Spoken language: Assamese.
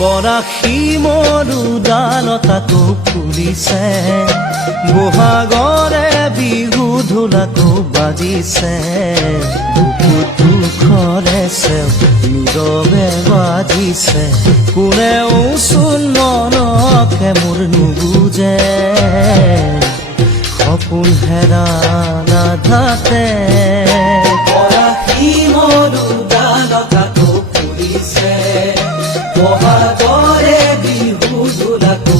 পৰাশী মৰুদালতাটো ফুলিছে, বহাগৰে বিহু ঢোলাটো বাজিছে। বুকুত দুখৰে চেও নীৰৱে বাজিছে, কোনেও চোন মনকে মোৰ নুবুজে। সপোন হেৰাল আধাতে পৰাশী মৰুদালতাটো ফুলিছে, বহাগৰে বিহু ঢোলাটো